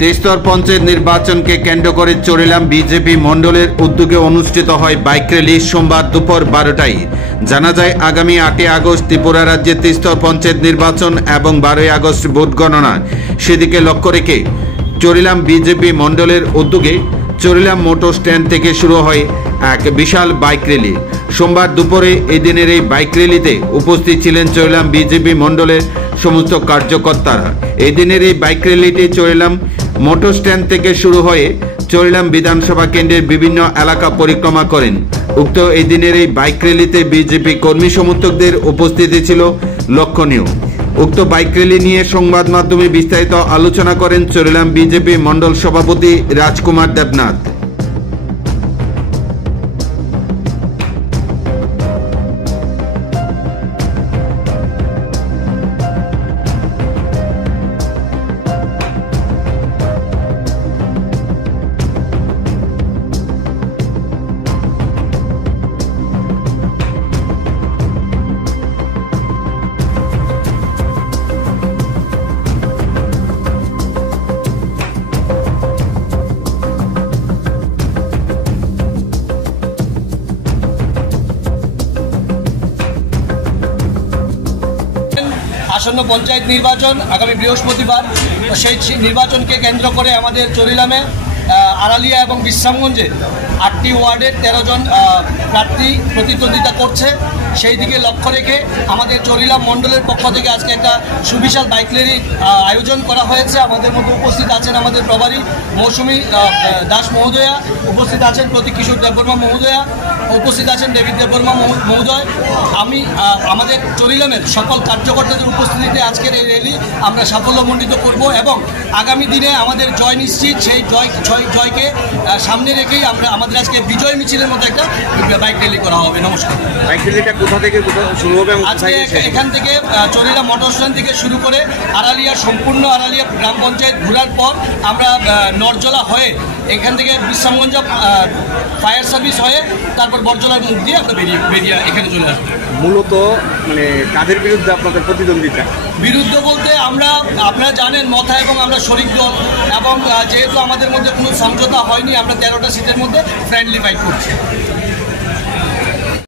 তেস্তর পঞ্চায়েত নির্বাচনকে কেন্দ্র করে চরিলাম বিজেপি মণ্ডলের উদ্যোগে অনুষ্ঠিত হয় বাইক র্যালি সোমবার দুপুর 12টায়। জানা যায় আগামী 8 আগস্ট ত্রিপুরা রাজ্যে তেস্তর পঞ্চায়েত নির্বাচন এবং 12 আগস্ট ভোট গণনা, সেদিকে লক্ষ্য রেখে চরিলাম বিজেপি মণ্ডলের উদ্যোগে চরিলাম মোটর স্ট্যান্ড থেকে শুরু হয় এক বিশাল বাইক র্যালি। সোমবার দুপুরে এই দিনের এই বাইক র্যালিতে উপস্থিত ছিলেন চরিলাম বিজেপি মণ্ডলের সমস্ত কার্যকর্তারা। এই দিনের এই বাইক র্যালিটি চরিলাম মোটর স্ট্যান্ড থেকে শুরু হয়ে চরিলাম বিধানসভা কেন্দ্রের বিভিন্ন এলাকা পরিক্রমা করেন। উক্ত এই দিনের এই বাইক র্যালিতে বিজেপি কর্মী সমর্থকদের উপস্থিতি ছিল লক্ষণীয়। উক্ত বাইক র্যালি নিয়ে সংবাদ মাধ্যমে বিস্তারিত আলোচনা করেন চরিলাম বিজেপি মণ্ডল সভাপতি রাজকুমার দেবনাথ। আসন্ন পঞ্চায়েত নির্বাচন আগামী বৃহস্পতিবার, সেই নির্বাচনকে কেন্দ্র করে আমাদের চরিলামে আড়ালিয়া এবং বিশ্রামগঞ্জে 8টি ওয়ার্ডের 13 জন প্রার্থী প্রতিদ্বন্দ্বিতা করছে। সেই দিকে লক্ষ্য রেখে আমাদের চরিলাম মণ্ডলের পক্ষ থেকে আজকে একটা সুবিশাল বাইক র্যালির আয়োজন করা হয়েছে। আমাদের মধ্যে উপস্থিত আছেন আমাদের প্রভারী মৌসুমী দাস মহোদয়া, উপস্থিত আছেন প্রতীক কিশোর দেববর্মা মহোদয়া, উপস্থিত আছেন দেবী দেববর্মা মহোদয়। আমি আমাদের চরিলামের সকল কার্যকর্তাদের উপস্থিতিতে আজকের এই র্যালি আমরা সাফল্যমণ্ডিত করব এবং আগামী দিনে আমাদের জয় নিশ্চিত। সেই জয়কে সামনে রেখেই আমাদের আজকে বিজয় মিছিলের মতো একটা বাইক র্যালি করা হবে। নমস্কার। বাইক র্যালিটা কোথা থেকে শুরু হবে? আজকে এখান থেকে চরিলাম মোটর স্ট্যান্ড থেকে শুরু করে আড়ালিয়া, সম্পূর্ণ আড়ালিয়া গ্রাম পঞ্চায়েত ঘোরার পর আমরা নরজলা হয়ে এখান থেকে বিশ্রামগঞ্জ ফায়ার সার্ভিস হয়ে তারপর বরজলার মুখ দিয়ে আমরা বেরিয়ে এখানে চলে আসবো। মূলত মানে কাদের বিরুদ্ধে আপনাদের প্রতিদ্বন্দ্বিতা? বিরুদ্ধে বলতে আপনারা জানেন মথা এবং আমরা শরিক দল, এবং যেহেতু আমাদের মধ্যে কোনো সমঝোতা হয়নি, আমরা 13টা সিটের মধ্যে ফ্রেন্ডলি ফাইট করছি।